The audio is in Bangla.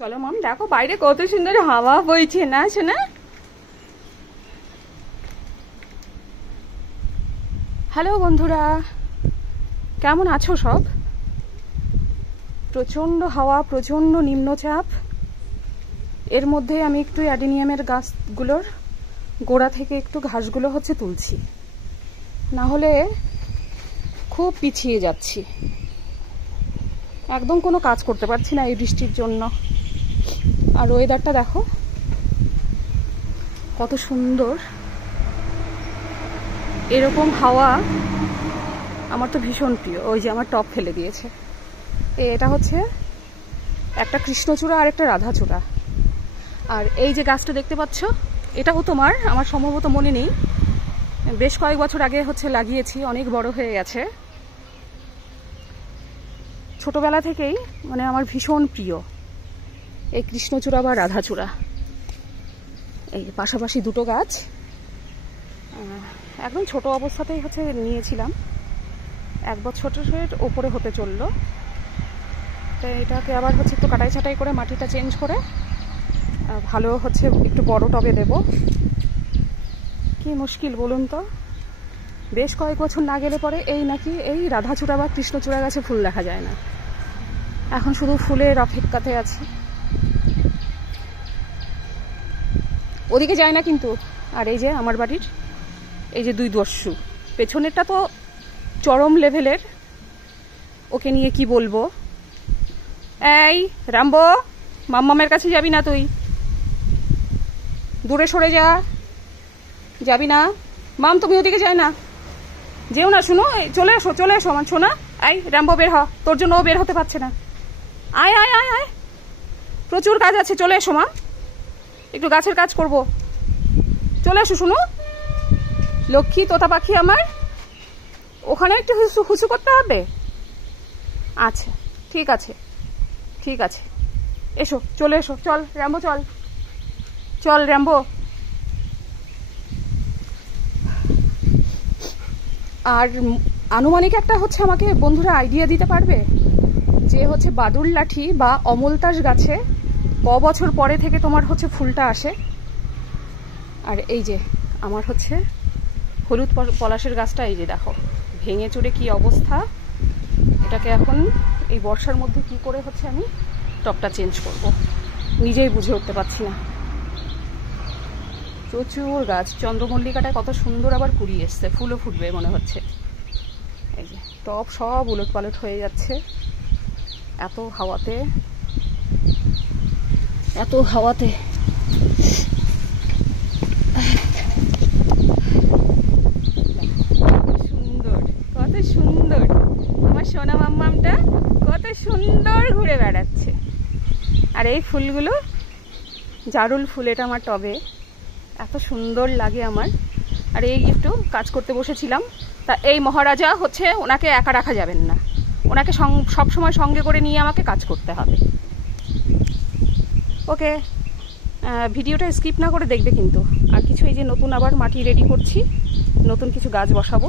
চলো মাম, দেখো বাইরে কত সুন্দর হাওয়া বইছে না শোনা। হ্যালো বন্ধুরা, কেমন আছো সব? প্রচণ্ড হাওয়া, প্রচণ্ড নিম্নচাপ। এর মধ্যে আমি একটু অ্যাডিনিয়ামের গাছগুলোর গোড়া থেকে একটু ঘাসগুলো তুলছি, না হলে খুব পিছিয়ে যাচ্ছি। একদম কোনো কাজ করতে পারছি না এই বৃষ্টির জন্য। আর ওয়েদারটা দেখো কত সুন্দর। এরকম হাওয়া আমার তো ভীষণ প্রিয়। ওই যে আমার টপ ফেলে দিয়েছে। এটা হচ্ছে একটা কৃষ্ণচূড়া আর একটা রাধাচূড়া। আর এই যে গাছটা দেখতে পাচ্ছ, এটাও আমার সম্ভবত মনে নেই, বেশ কয়েক বছর আগে লাগিয়েছি, অনেক বড় হয়ে গেছে। ছোটবেলা থেকেই আমার ভীষণ প্রিয় এই কৃষ্ণচূড়া বা রাধাচূড়া। এই পাশাপাশি দুটো গাছ একদম ছোট অবস্থাতেই নিয়েছিলাম, 1 বছরের ওপরে হতে চললো। তো এটাকে আবার একটু কাটাই ছাটাই করে মাটিটা চেঞ্জ করে ভালো একটু বড় টবে দেব। কি মুশকিল বলুন তো, বেশ কয়েক বছর না গেলে পরে এই রাধাচূড়া বা কৃষ্ণচূড়া গাছে ফুল দেখা যায় না। এখন শুধু ফুলের অপেক্ষাতে আছি। ওদিকে যায় না কিন্তু। আর এই যে আমার বাড়ির এই যে 2 দস্যু, পেছনেরটা তো চরম লেভেলের, ওকে নিয়ে কি বলবো। এই রাম্বো, মাম্মামের কাছে যাবি না তুই, দূরে সরে যা, যাবি না। মাম তুমি ওদিকে যায় না, যেও না। শুনো, চলে এসো আমার শোনা। আই রাম্বো বের হ, তোর জন্য ও বের হতে পারছে না। আয় আয় আয় আয়, প্রচুর কাজ আছে, চলে এসো মা, একটু গাছের কাজ করব, চলে এসো। শুনো লক্ষ্মী তোতা পাখি আমার, ওখানে একটু হুসু করতে হবে। আচ্ছা ঠিক আছে ঠিক আছে, এসো, চলে এসো। চল রাম্বো, চল চল রাম্বো। আর আনুমানিক একটা আমাকে বন্ধুরা আইডিয়া দিতে পারবে যে বাদুর লাঠি বা অমলতাস গাছে ক বছর পরে থেকে তোমার ফুলটা আসে? আর এই যে আমার হলুদ পলাশের গাছটা, এই যে দেখো ভেঙে চুরে কি অবস্থা। এটাকে এখন এই বর্ষার মধ্যে কি করে আমি টপটা চেঞ্জ করব, নিজেই বুঝে উঠতে পারছি না। প্রচুর গাছ, চন্দ্রমল্লিকাটায় কত সুন্দর আবার কুড়ি এসছে, ফুলও ফুটবে মনে হচ্ছে। এই যে টপ সব উলট পালট হয়ে যাচ্ছে এত হাওয়াতে, এত হাওয়াতে। সুন্দর, কত সুন্দর আমার সোনা মাম্মামটা, কত সুন্দর ঘুরে বেড়াচ্ছে। আর এই ফুলগুলো জারুল ফুল, এটা আমার টবে এত সুন্দর লাগে আমার। আর এই একটু কাজ করতে বসেছিলাম, তা এই মহারাজা ওনাকে একা রাখা যাবেন না, ওনাকে সব সময় সঙ্গে করে নিয়ে আমাকে কাজ করতে হবে। ওকে, ভিডিওটা স্কিপ না করে দেখবে কিন্তু। আর কিছু এই যে নতুন আবার মাটি রেডি করছি, নতুন কিছু গাছ বসাবো।